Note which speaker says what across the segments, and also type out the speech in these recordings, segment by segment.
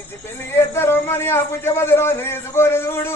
Speaker 1: నీకిచ్చి పెళ్ళి చేస్తారమ్మని ఆ పుచ్చపతి రోజు తీసుకొని చూడు.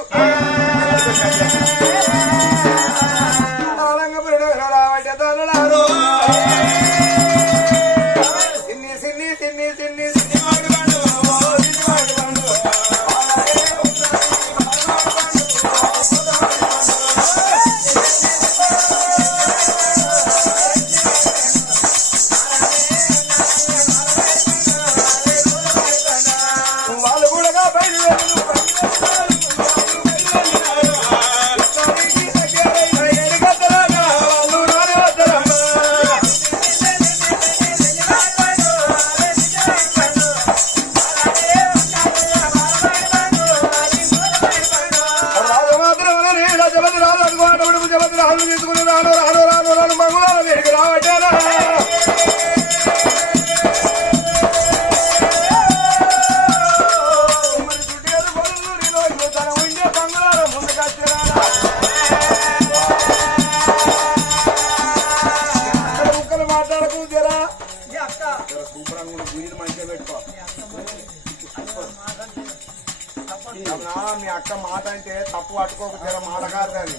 Speaker 1: తప్పు పట్టుకోకు జర మాట కాదు కానీ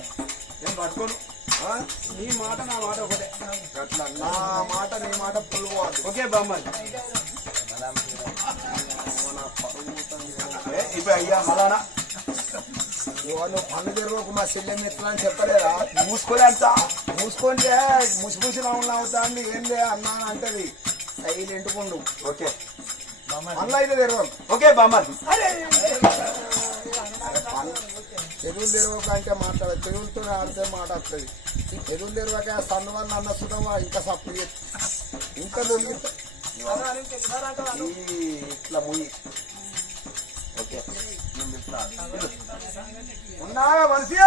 Speaker 1: నేను పట్టుకోను?
Speaker 2: నీ మాట నా మాట ఒకటే.
Speaker 1: అట్లా నా మాట నీ మాట పుల్లు
Speaker 2: ఓకే బామ్మది
Speaker 1: ఇప్పుడు అయ్యా మలానా? నువ్వు పన్ను జరగకు మా చెల్లెం ఎట్లా అని చెప్పలేదా? మూసుకోలే అంత మూసుకుంటే ముసి ముసి అవుతా అండి ఏం లే అన్నా అని అంటది. సైలెంట్ ఉండు.
Speaker 2: ఓకే.
Speaker 1: పనులు అయితే తెరవకు.
Speaker 2: ఓకే బామ్మది
Speaker 1: చెరువులు తెరవక అంటే మాట్లాడ చెరువులతో ఆడితే మాట వస్తుంది. చెరువులు తెరవక సన్న వల్ల అన్న సుతమా ఇంకా సప్పు ఇంకా దొరికి ఇట్లా ముయ్యి ఓకే. మనిషి?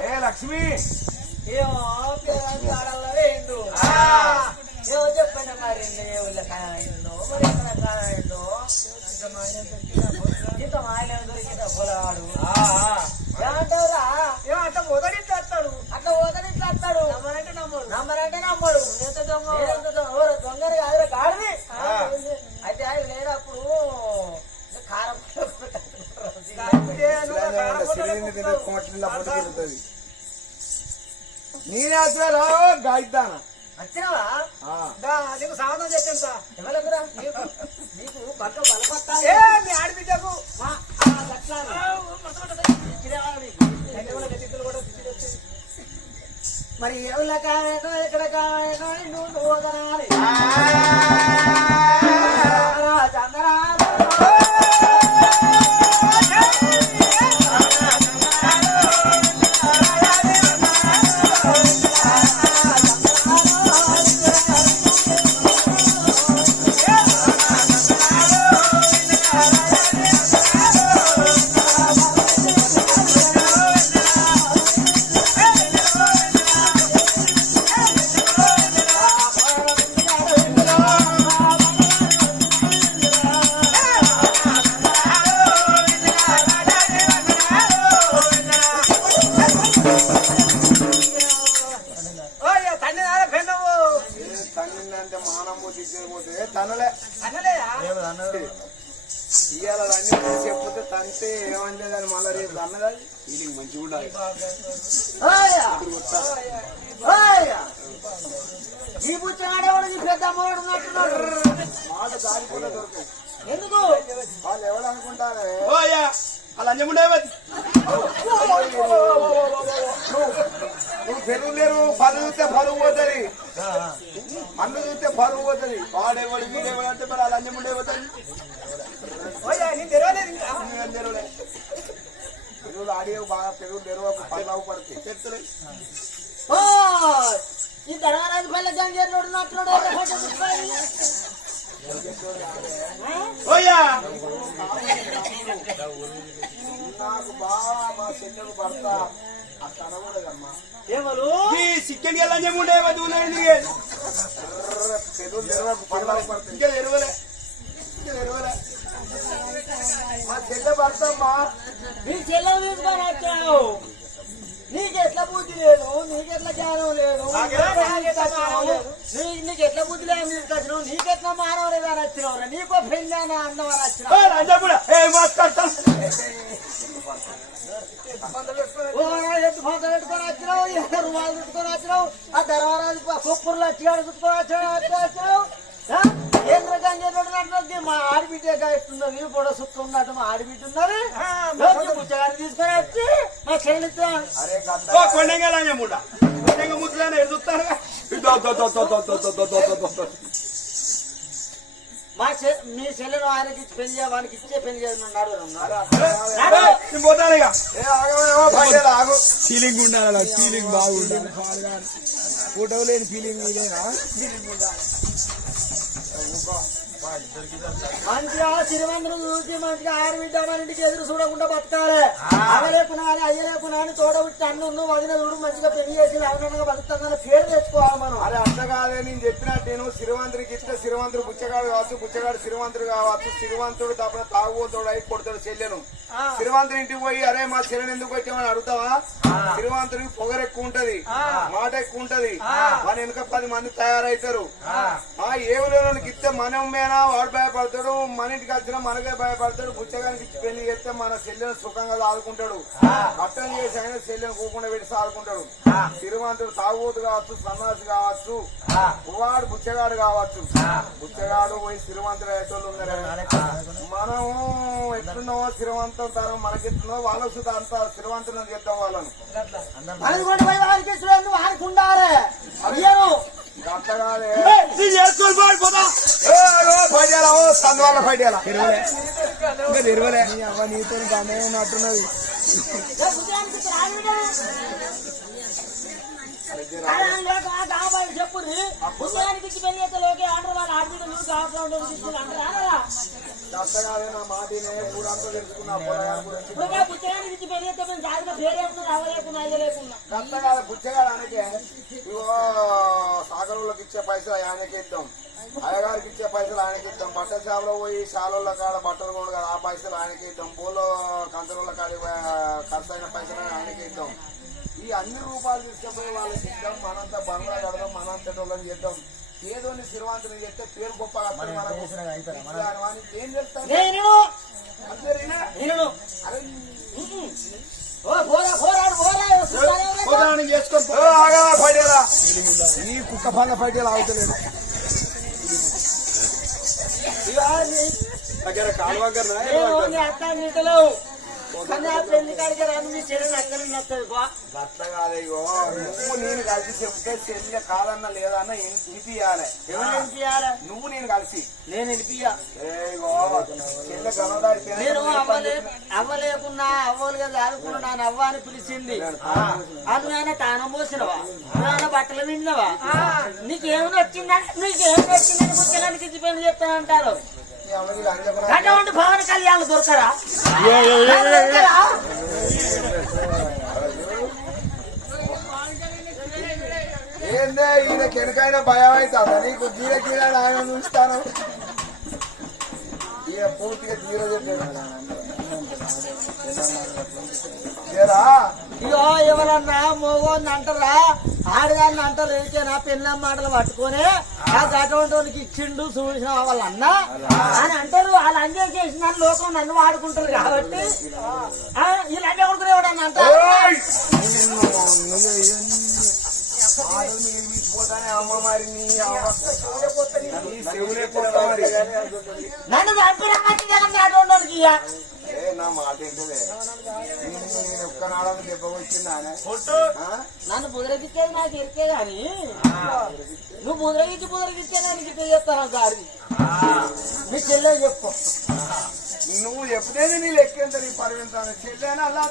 Speaker 1: ఏ లక్ష్మి?
Speaker 3: చెప్పండి మరి ఊళ్ళో మరి ఎక్కడ కాయలు. ఇంత మాయలు దొరికిందా పొలగాడు? ఏమంటావురా? అట్లా వదలిస్తాడు నమ్మరంటే నమ్మడు నమ్మరంటే నమ్మడు ఎంత దొంగ? దొంగని కాదురా అయితే ఆయన లేనప్పుడు కారం
Speaker 1: తినే కోట్ల పొడిగిరుతుంది
Speaker 3: వచ్చినావా?
Speaker 2: నీకు సాధన చేస్తాను సార్
Speaker 3: ఎవరెవరా? నీకు నీకు బట్ట బలపత్తా
Speaker 2: ఏ మీ ఆడబిడ్డకు.
Speaker 3: మరి ఎవరి కాయనో ఎక్కడ కాయనో నువ్వు నువ్వు పెద్ద
Speaker 1: దొరకదు
Speaker 3: ఎందుకు
Speaker 1: వాళ్ళు ఎవరనుకుంటారే
Speaker 2: అలా
Speaker 1: నువ్వు పెరుగు లేరు పనులు చూస్తే పరుగు పోతుంది. పనులు చూస్తే పరుగు పోతుంది. వాడేవాడు వీడేవాడు అంటే మరి అలా
Speaker 2: తెరవలేదు ఇంకా.
Speaker 1: పెరుగులు ఆడియో బాగా పెరుగు తెరవకు పనులు పడుతుంది చెప్తలే
Speaker 3: ఈ దడవరాజు పల్లె గంగేరు ఉన్నట్టున్నాడు ఎవరో ఫోటో.
Speaker 2: ఓయ్యా
Speaker 1: నాకు బాగా మా చెల్లెలు భర్త. అట్లా అనకూడదమ్మా
Speaker 3: ఏమరు
Speaker 2: ఈ చికెన్ ఎలా అంజముండేవద్దు
Speaker 1: పెరుగు తెరవకు పనులు పడుతుంది
Speaker 2: ఇంకా ఎరువలే? ఇంకా ఎరువలే?
Speaker 1: మా చెల్లె భర్త అమ్మా.
Speaker 3: నీ చెల్లెలు తీసుకొని వచ్చావు నీకెట్లా బుద్ధి లేదు? నీకెట్లా జ్ఞానం లేదు? నీకెట్లా బుద్ధి లేదు? తీసుకొచ్చినావు నీకెట్లా మానవ లేదా నచ్చినవరా నీకో ఫ్రెండ్ అని అన్నం పెట్టుకొని వచ్చినావు రుమాలు పెట్టుకొని వచ్చినావు ఆ ధర్మరాజు కొప్పుర్లు వచ్చి చుట్టుకొని వచ్చినావు మా ఆడబిడ్డగా ఎట్టున్నది పొడ సుత్తు ఉన్నట్టు మా ఆడబిడ్డ ఉన్నది మా చెల్లితో
Speaker 2: కొండంగా ముడా కొండంగా ముసలైనా ఎదుగుతారు
Speaker 3: మా మీ చెల్లెను ఆయనకి పెళ్ళి చేయడానికి ఇచ్చే
Speaker 2: పెళ్ళి చేయమన్నాడు పోతాను ఫీలింగ్ ఉండాలి ఫీలింగ్ బాగుండాలి.
Speaker 1: ఫోటో లేని ఫీలింగ్ ఫీలింగ్ ఉండాలి.
Speaker 3: మంచిగా సిరిమందులు చూసి మంచిగా ఆడబిడ్డ మన ఇంటికి ఎదురు చూడకుండా బతకాలి. అవ్వలేకున్నా అని అయ్యలేకున్నా అని తోడబుట్టి అన్ను వదిన చూడు మంచిగా పెళ్ళి చేసి అవనంగా బతుకుతానని పేరు తెచ్చుకోవాలి మనం.
Speaker 1: అరే అట్లా కాదే నేను చెప్పినట్టు నేను సిరివంతుడికి ఇస్తే సిరివంతుడు బుచ్చగాడు కావచ్చు బుచ్చగాడు సిరివంతుడు కావచ్చు సిరివంతుడు తప్పన తాగుబోతాడు అయి కొడతాడు చెల్లెను. సిరివంతుడి ఇంటికి పోయి అరే మా చెల్లెని ఎందుకు వచ్చామని అడుగుతావా? సిరివంతుడికి పొగరు ఎక్కువ ఉంటది మాట ఎక్కువ ఉంటది మన వెనుక పది మంది తయారవుతారు ఆ. ఏవులోనికి ఇస్తే మనం మేనా? వాడు భయపడతాడు మన ఇంటికి వచ్చినా మనకే భయపడతాడు బుచ్చగానికి ఇచ్చి పెళ్ళి చేస్తే మన చెల్లెను సుఖంగా ఆదుకుంటాడు కట్టం చేసి అయినా చెల్లెను కూకుండా పెట్టి సాదుకుంటాడు సిరివంతుడు తాగుబోతు కావచ్చు సన్నాసి కావచ్చు వాడు బుచ్చగాడు కావచ్చు. బుచ్చగాడు పోయి సిరివంతుడు అయ్యేటోళ్ళు ఉన్నారు. మనం ఎట్లున్నామో సిరివంతం తరం మనకిస్తుందో వాళ్ళ సుధా అంత స్థిరవంతులను చేద్దాం వాళ్ళను.
Speaker 3: మనదిగొండ పోయి వారికి ఇచ్చేందుకు వారికి ఉండాలే?
Speaker 2: అయ్యారు అట్ట
Speaker 1: ఫైట్ నీతో కానీ నట్టున్నది సాగరులకు ఇచ్చే పైసలు ఆయనకి ఇద్దాం. అయ్యగారికి ఇచ్చే పైసలు ఆయనకి ఇద్దాం. బట్టల షాపులో పోయి శాలలో కాడ బట్టలు కొడు కదా ఆ పైసలు ఆయనకి ఇద్దాం. పూల కంచరుల కాడ ఖర్చు అయిన పైసలు ఆయనకి ఇద్దాం. ఈ అన్ని రూపాలు తీసుకుపోయి వాళ్ళకి ఇద్దాం మనంత బంగ్లా కడదాం మనంత వాళ్ళని చేద్దాం. ఏదో సిరివంతుని చేస్తే పేరు గొప్ప ఏం ఈ కుక్క పాల పైడేలా అవుతలేదు
Speaker 3: ఇక కాలువ కానీ ఆ పెళ్ళి కాడికి రాను మీ చెల్లెని అక్కడ నచ్చదు బా.
Speaker 1: అట్లా కాదేగో నువ్వు నేను కలిసి చెప్తే చెల్లె కాదన్న లేదన్న ఇనిపియాలి
Speaker 3: ఏం చేయాలి
Speaker 1: నువ్వు నేను కలిసి.
Speaker 3: నేను
Speaker 1: గమదారి
Speaker 3: నేను అవ్వలే అవ్వలేకున్నా అవ్వలుగా దాడుకున్నా నాన్న అవ్వ అని పిలిచింది. అది ఆయన తానం పోసినవా? నాన్న బట్టలు విన్నవా? నీకేమి వచ్చిందా? నీకేం వచ్చిందని పెళ్ళి చెప్తానంటారు అటువంటి పవన్ కళ్యాణ్ దొరకరా?
Speaker 1: ఏందే ఈయన కెనకైనా భయం అవుతుందా. నీకు తీర తీర ఆయన చూస్తాను ఈయన పూర్తిగా తీర చెప్పాడు
Speaker 3: ఇగో ఎవరన్నా మోగోని అంటారా? ఆడగాన్ని అంటారు ఏకేనా పెళ్ళ మాటలు పట్టుకొని ఆ అటువంటికి ఇచ్చిండు చూసిన వాళ్ళన్నా. అని అంటారు వాళ్ళు అంజయ్ చేసిన లోకం నన్ను వాడుకుంటారు కాబట్టి. ఆ, వీళ్ళు అంజయ్ కొడుకునే ఎవడన్నా అంటారు!
Speaker 1: నన్ను చంపినట్టు నా
Speaker 3: నన్ను బుదరగిచ్చేది నాకు ఇరికే గాని. నువ్వు బుదరగిచ్చి బుదరగిచ్చే నేను గిట్ట చేస్తాను సారి మీ చెల్లె చెప్పు.
Speaker 1: నువ్వు చెప్తే నీ లెక్కేంత నీ పరిమితం చెల్లెని అలా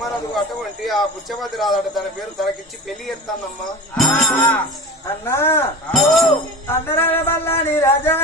Speaker 1: మరి అది అటువంటి ఆ బుచ్చపతి రాదట. తన పేరు తనకిచ్చి పెళ్ళి చేస్తానమ్మా.
Speaker 3: అన్నా. అందరాల బల్లాని రాజా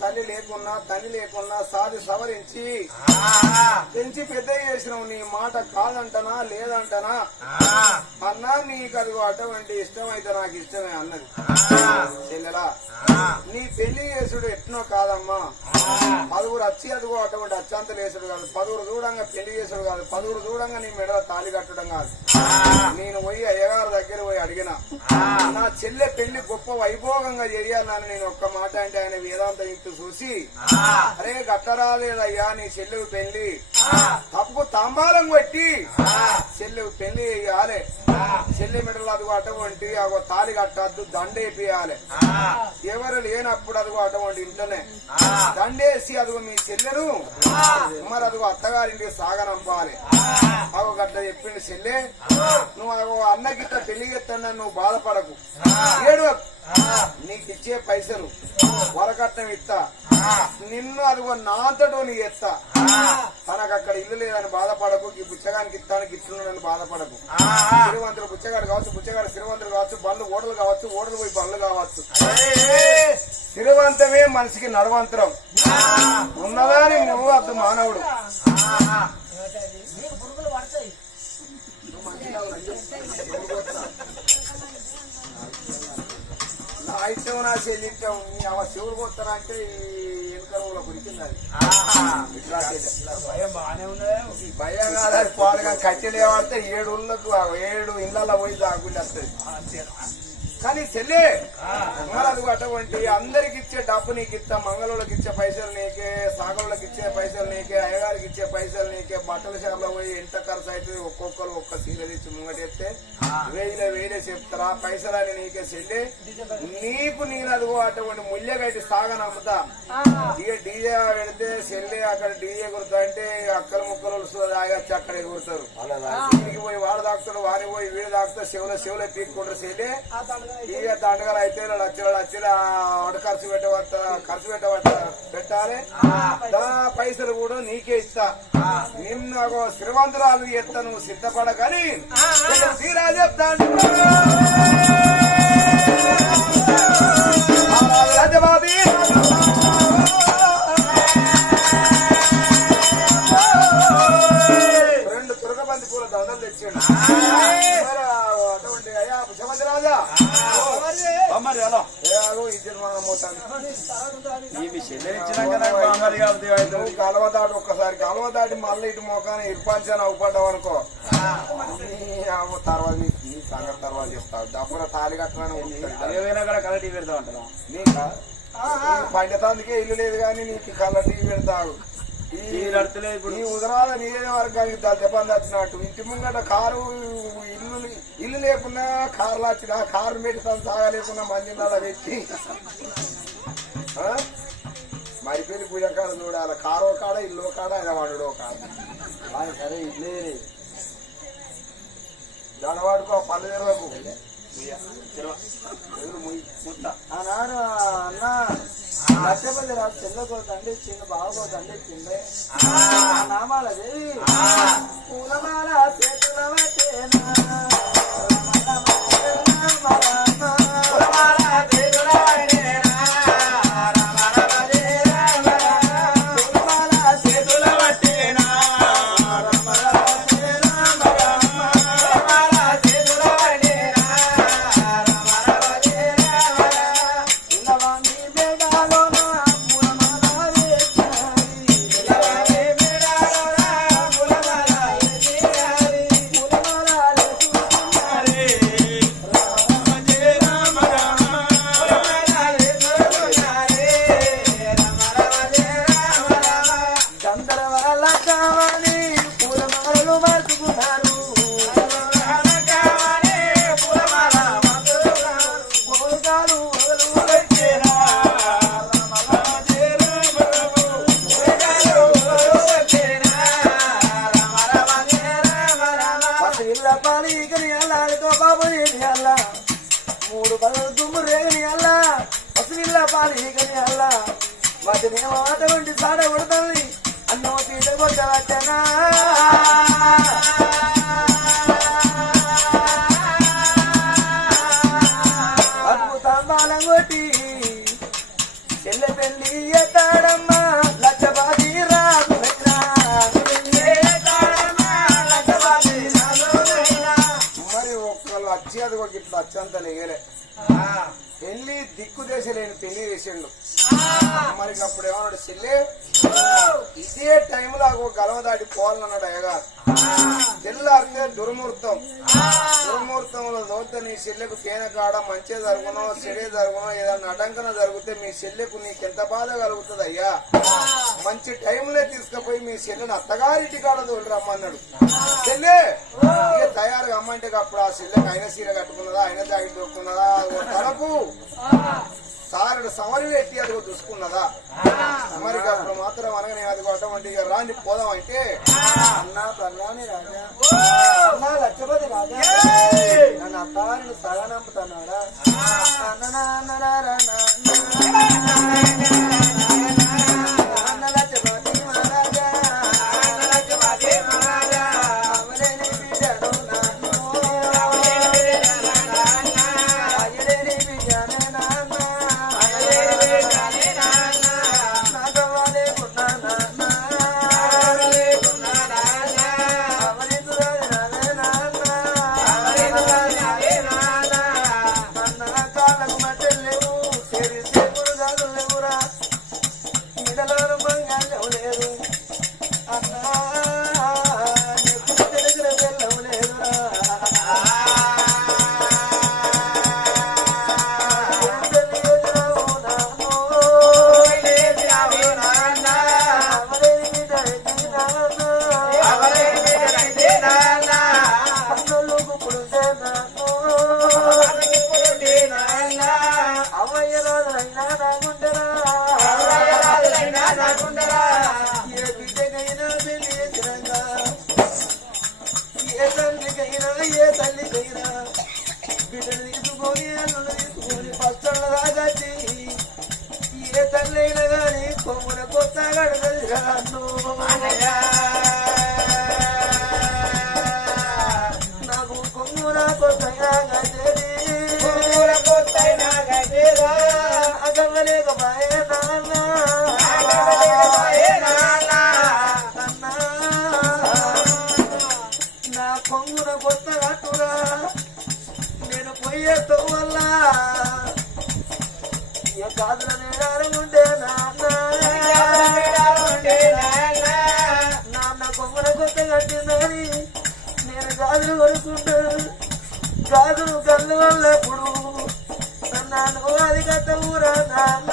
Speaker 1: తల్లి లేకున్నా తల్లి లేకున్నా సాది సవరించి పెంచి పెద్ద చేసినావు నీ మాట కాదంటనా? అత్యంత కాదు. పదుగురు చూడంగా పెళ్ళి చేసుడు కాదు. పదుగురు దూడంగా నీ మెడల తాళి కట్టడం కాదు. నేను పోయి అయ్యగారి దగ్గర పోయి అడిగిన నా చెల్లె పెళ్ళి గొప్ప వైభోగంగా చేయాలని నేను ఒక్క మాట అంటే ఆయన వేదాంత ఇంటి చూసి అరే గట్టరాలేదయ్యా నీ చెల్లెవి పెళ్ళి. తప్పు తాంబాలం కొట్టి చెల్లెవి పెళ్ళి చేయాలే. చెల్లి మెడలు అదిగో అటువంటి అగో తాళి కట్టద్దు దండేపియాలి ఎవరు లేనప్పుడు అదిగో అటువంటి ఇంట్లోనే. దండేసి అదిగో మీ చెల్లెను మరి అదిగో అత్తగారింటికి సాగనంపాలి అగో గట్ల చెప్పిండు చెల్లె నువ్వు అగో అన్నగిట్ట పెళ్ళి నువ్వు బాధపడకు. ఏడు నీకు ఇచ్చే పైసలు వరకట్నం ఇస్తా. నిన్ను అదిగో నాంతటో నీ ఎత్తా. తనకు అక్కడ ఇల్లు లేదని బాధపడకు ఈ బుచ్చగానికి ఇస్తాను గిట్లున్నాడని బాధపడకు. సిరివంతుడు బుచ్చగాడు కావచ్చు బుచ్చగాడు సిరివంతుడు కావచ్చు బండ్లు ఓడలు కావచ్చు ఓడలు పోయి బండ్లు కావచ్చు. సిరివంతమే మనిషికి నడవంతరం. ఉన్నదాని నువ్వు అద్దు మానవుడు.
Speaker 3: నీకు పడతాయి
Speaker 1: నా నీ అవ శివుడు పోతారా అంటే అది.
Speaker 2: భయం
Speaker 1: కాదు అది పాడుగా కట్టెలేవాడితే ఏడు ఊళ్ళకు ఏడు ఇళ్ళల్లో పోయి దాగుండి వస్తుంది కానీ చెల్లె మరి అది అటువంటి అందరికి ఇచ్చే డబ్బు నీకు ఇస్తా మంగళూరుకి ఇచ్చే పైసలు నీకే సాగరులకు ఇచ్చే పైసలు నీకే అయ్యగారికి ఇచ్చే పైసలు నీకే బట్టల షాప్లో పోయి ఎంత ఖర్చు అవుతుంది? ఒక్కొక్కరు ఒక్క సీర తెచ్చి ముంగటెత్తే వేలే వేలే చెప్తారా? పైసలని నీకే చెల్లి. నీకు నేను అదిగో అటువంటి ముల్యగట్టి సాగనమ్ముతా ఇక డీజే పెడితే చెల్లి అక్కడ డీజే కుడతా అంటే అక్కల ముక్కలు తాగొచ్చి అక్కడ ఎగురుతారు వీడికి పోయి వాడు తాకుతాడు వాడికి పోయి వీడు తాకుతాడు చెవుల చెవుల పీక్కుంటారు చెల్లి. ఇక దండగలు అయితే లక్షల లక్షల ఖర్చు పెట్టబట్ట ఖర్చు పెట్టబట్ట పెట్టాలి? పైసలు కూడా నీకే ఇస్తా. నిన్ను శ్రీవంతురాలు ఎత్త నువ్వు సిద్ధపడ కానీ తీరా చెప్తాను పోతాను.
Speaker 2: ఈ
Speaker 1: నువ్వు కాలువ దాటి ఒక్కసారి కాలువ దాటి మళ్ళీ ఇటు మోకాని ఇరుపాంచాను అవుపడ్డావు అనుకో. తర్వాత నీ సంగతి తర్వాత చెప్తావు డబ్బున తాళి కట్టమని ఉంటుంది
Speaker 2: ఏదైనా కూడా కలర్ టీవీ పెడతా ఉంటాను
Speaker 1: నీకా నీకు పండతాందుకే ఇల్లు లేదు కానీ నీకు కళ్ళ టీవీ పెడతావు.
Speaker 2: ఇప్పుడు.
Speaker 1: ఈ ఉదరాల నీరే వర్గానికి దెబ్బలు వచ్చినట్టు ఇంటి ముంగట కారు ఇల్లు ఇల్లు లేకున్నా కార్లు వచ్చినా కారు మెడిసిన్ సాగలేకున్నా మంది నల్ల పెట్టి ఆ? మరి పెళ్ళి పూజ కాడ చూడాలి. కారో కాడ ఇల్లు కాడ ఆయన వాడు కాడ
Speaker 3: సరే ఇడ్లీ
Speaker 1: జనవాడుకో పల్లె తెరవకు.
Speaker 3: అన్న. లక్షపల్లి రాజు చెల్లకోతండి చిన్న బావకోతండి చిన్న నామాలది. పూలమాల చేతుల Dhamani పీట కొట్టవచ్చనా అద్భుతాంబాలం కొట్టి చెల్లె పెళ్ళి ఎత్తాడమ్మా లచ్చబాది రాదు
Speaker 1: మరి ఒక్కళ్ళు వచ్చి అది ఒక ఇట్లా లేగలే పెళ్ళి దిక్కు దేశలేని పెళ్ళి చేసిండు మరి అప్పుడు ఏమన్నాడు చెల్లి ఇదే టైంలో ఒక గలవ దాటి పోవాలన్నాడు అయ్యగారు. తెల్లారితే దుర్ముహూర్తం. దుర్ముహూర్తంలో చూస్తే నీ చెల్లెకు తేనె కాడ మంచి జరుగునో చెడే జరుగునో ఏదన్నా అడంకన జరిగితే మీ చెల్లెకు నీకు ఎంత బాధ కలుగుతుంది అయ్యా? మంచి టైంలో తీసుకుపోయి మీ చెల్లెని అత్తగారింటి కాడ తోలి రమ్మన్నాడు చెల్లె ఇక తయారుగా అమ్మంటే అప్పుడు ఆ చెల్లెకి ఆయన సీర కట్టుకున్నదా ఆయన జాకెట్ దొరుకుతున్నదా తనకు తలపు సారుడు సమరి పెట్టి అది చూసుకున్నదా మరి అప్పుడు మాత్రం అనగానే అదిగో అటువంటి ఇక రాండి పోదాం అంటే
Speaker 3: అన్నా పల్లాని రాజా అన్నా లక్షపతి రాజా నన్ను అత్తారిని సగనంపుతున్నాడా ఏ గాజులు కొనుక్కుంటా గాజులు కళ్ళు వల్లప్పుడు నాన్న ఓ అది కట్ట ఊరా నాన్న